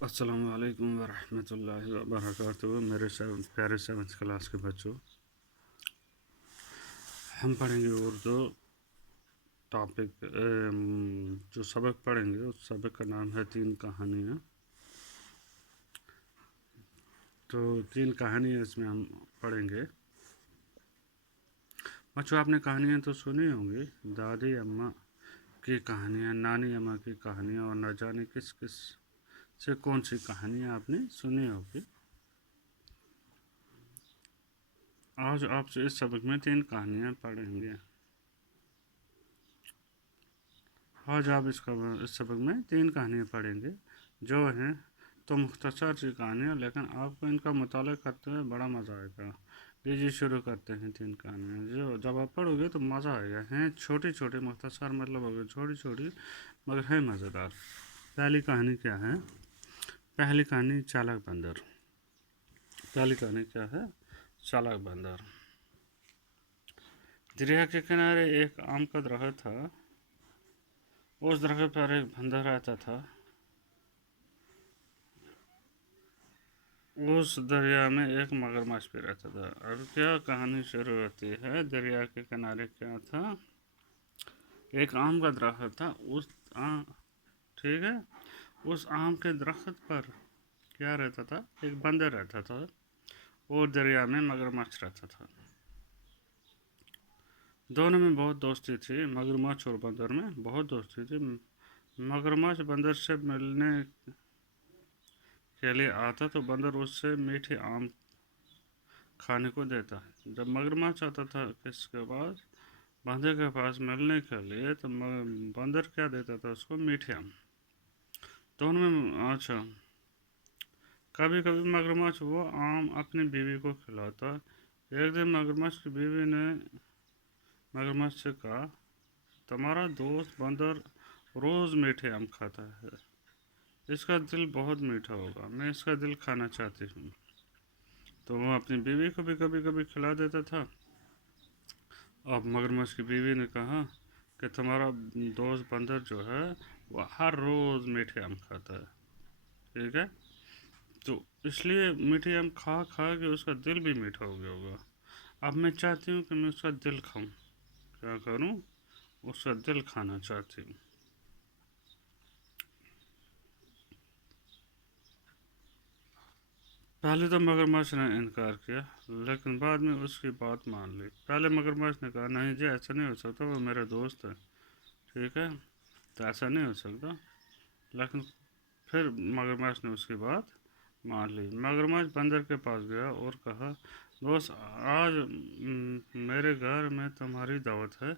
अस्सलाम वालेकुम वरहमतुल्लाहि वबरकातुहू। मेरे प्यारे 7th क्लास के बच्चों, हम पढ़ेंगे उर्दू टॉपिक। जो सबक पढ़ेंगे उस सबक का नाम है 3 कहानियाँ। तो 3 कहानियाँ इसमें हम पढ़ेंगे। बच्चों, आपने कहानियाँ तो सुनी होंगी, दादी अम्मा की कहानियाँ, नानी अम्मा की कहानियाँ, और न जाने किस किस से कौन सी कहानियाँ आपने सुनी होगी। आज आपसे इस सबक में 3 कहानियाँ पढ़ेंगे। आज आप इस सबक में 3 कहानियाँ पढ़ेंगे जो हैं तो मुख्तसर सी कहानियाँ, लेकिन आपको इनका मुताला करते हुए बड़ा मज़ा आएगा। लीजिए शुरू करते हैं 3 कहानियाँ। जो जब आप पढ़ोगे तो मज़ा आएगा। हैं छोटी छोटी, मुख्तसर मतलब होगी छोटी छोटी, मगर है मज़ेदार। पहली कहानी क्या है? पहली कहानी चालाक बंदर। पहली कहानी क्या है? चालाक बंदर। दरिया के किनारे एक आम का दरख्त था। उस दरख्त पर एक बंदर रहता था। उस दरिया में एक मगरमच्छ भी रहता था। अब क्या कहानी शुरू होती है? दरिया के किनारे क्या था? एक आम का दरख्त था। ठीक है, उस आम के दरख्त पर क्या रहता था? एक बंदर रहता था, और दरिया में मगरमच्छ रहता था। दोनों में बहुत दोस्ती थी। मगरमच्छ और बंदर में बहुत दोस्ती थी। मगरमच्छ बंदर से मिलने के लिए आता तो बंदर उससे मीठे आम खाने को देता है। जब मगरमच्छ आता था किसके पास? बंदर के पास मिलने के लिए, तो बंदर क्या देता था उसको? मीठे आम। दोनों में अच्छा, कभी कभी मगरमच्छ वो आम अपनी बीवी को खिलाता। एक दिन मगरमच्छ की बीवी ने मगरमच्छ से कहा, तुम्हारा दोस्त बंदर रोज़ मीठे आम खाता है, इसका दिल बहुत मीठा होगा, मैं इसका दिल खाना चाहती हूँ। तो वो अपनी बीवी को भी कभी कभी खिला देता था। अब मगरमच्छ की बीवी ने कहा कि तुम्हारा दोस्त बंदर जो है वो हर रोज़ मीठे आम खाता है, ठीक है, तो इसलिए मीठे आम खा खा के उसका दिल भी मीठा हो गया होगा। अब मैं चाहती हूँ कि मैं उसका दिल खाऊं। क्या करूँ? उसका दिल खाना चाहती हूँ। पहले तो मगरमच्छ ने इनकार किया, लेकिन बाद में उसकी बात मान ली। पहले मगरमच्छ ने कहा, नहीं जी, ऐसा नहीं हो सकता, वो मेरा दोस्त है, ठीक है, तो ऐसा नहीं हो सकता। लेकिन फिर मगरमच्छ ने उसकी बात मान ली। मगरमच्छ बंदर के पास गया और कहा, दोस्त, आज मेरे घर में तुम्हारी दावत है।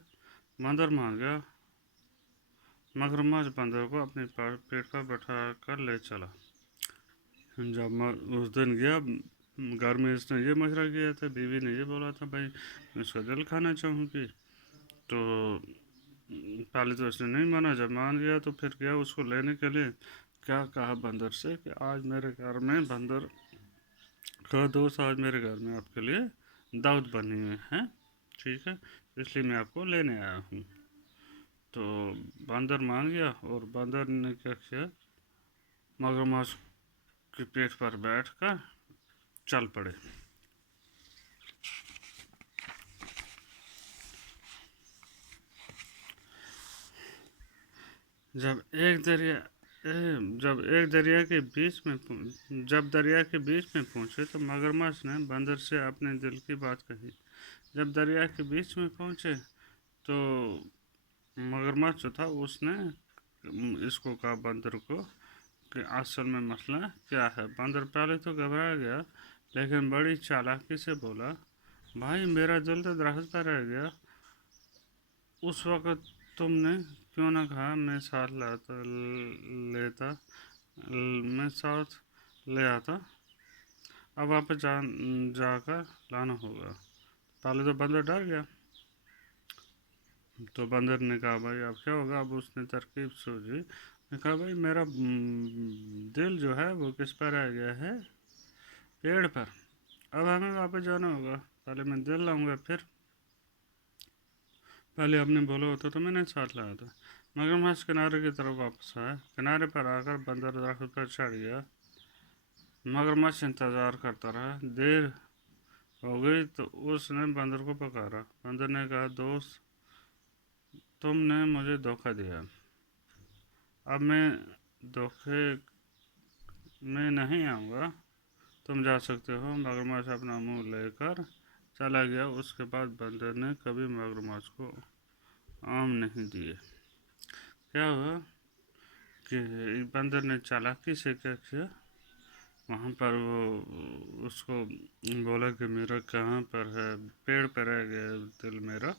बंदर मान गया। मगरमच्छ बंदर को अपने पेट पर बैठा कर ले चला। जब उस दिन गया घर में, इसने ये मशवरा किया था, बीवी ने ये बोला था, भाई मैं उसका दिल खाना चाहूँगी। तो पहले तो इसने नहीं माना। जब मान गया तो फिर गया उसको लेने के लिए। क्या कहा बंदर से कि आज मेरे घर में, बंदर का दोस्त, आज मेरे घर में आपके लिए दावत बनी हुई है, ठीक है, इसलिए मैं आपको लेने आया हूँ। तो बंदर मान गया और बंदर ने क्या किया? मगरमच्छ के पेट पर बैठ कर चल पड़े। जब एक दरिया जब एक दरिया के बीच में जब दरिया के बीच में पहुंचे तो मगरमच्छ ने बंदर से अपने दिल की बात कही। जब दरिया के बीच में पहुंचे तो मगरमच्छ जो था उसने इसको कहा, बंदर को, कि असल में मसला क्या है। बंदर पहले तो घबरा गया, लेकिन बड़ी चालाकी से बोला, भाई मेरा दिल तो दरख्त पर रह गया। उस वक़्त तुमने क्यों ना कहा मैं साथ लेता मैं साथ ले आता। अब वापस जाकर लाना होगा। पहले तो बंदर डर गया। तो बंदर ने कहा, भाई अब क्या होगा? अब उसने तरकीब सोची। ने कहा, भाई मेरा दिल जो है वो किस पर रह गया है? पेड़ पर। अब हमें वापस जाना होगा। पहले मैं दिल लाऊंगा, फिर पहले आपने बोला होता तो मैंने साथ लाया था। मगरमच्छ किनारे की तरफ वापस आया। किनारे पर आकर बंदर दरख्त पर चढ़ गया। मगरमच्छ इंतजार करता रहा। देर हो गई तो उसने बंदर को पुकारा। बंदर ने कहा, दोस्त, तुमने मुझे धोखा दिया। अब मैं धोखे में नहीं आऊँगा। तुम जा सकते हो। मगरमच्छ अपना मुंह लेकर चला गया। उसके बाद बंदर ने कभी मगरमच्छ को आम नहीं दिए। क्या हुआ कि बंदर ने चालाकी से क्या किया, वहाँ पर वो उसको बोला कि मेरा कहाँ पर है, पेड़ पर रह गया दिल मेरा।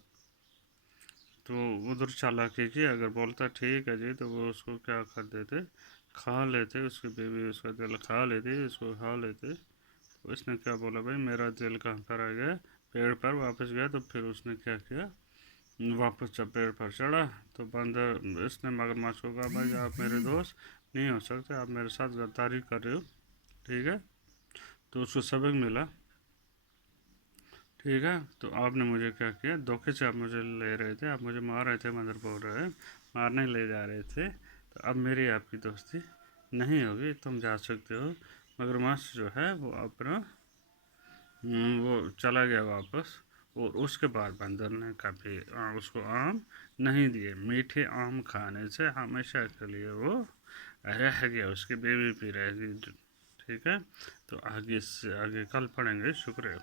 तो उधर चालाकी की, अगर बोलता ठीक है जी तो वो उसको क्या कर देते, खा लेते, उसकी बीवी उसका दिल खा लेती, उसको खा लेते। उसने क्या बोला, भाई मेरा दिल कहाँ पर आ गया, पेड़ पर वापस गया। तो फिर उसने क्या किया, वापस जब पेड़ पर चढ़ा तो बंदर इसने मगरमच्छ को कहा, भाई आप मेरे दोस्त नहीं हो सकते, आप मेरे साथ गद्दारी कर रहे हो, ठीक है। तो उसको सबक मिला, ठीक है। तो आपने मुझे क्या किया, धोखे से आप मुझे ले रहे थे, आप मुझे मार रहे थे, बंदर बोल रहे हैं, मारने ले जा रहे थे। तो अब मेरी आपकी दोस्ती नहीं होगी, तुम जा सकते हो। मगरमच्छ जो है वो अपना वो चला गया वापस। और उसके बाद बंदर ने कभी उसको आम नहीं दिए। मीठे आम खाने से हमेशा के लिए वो रह गया, उसकी बेबी भी रह गई, ठीक है। तो आगे से आगे कल पढ़ेंगे। शुक्रिया।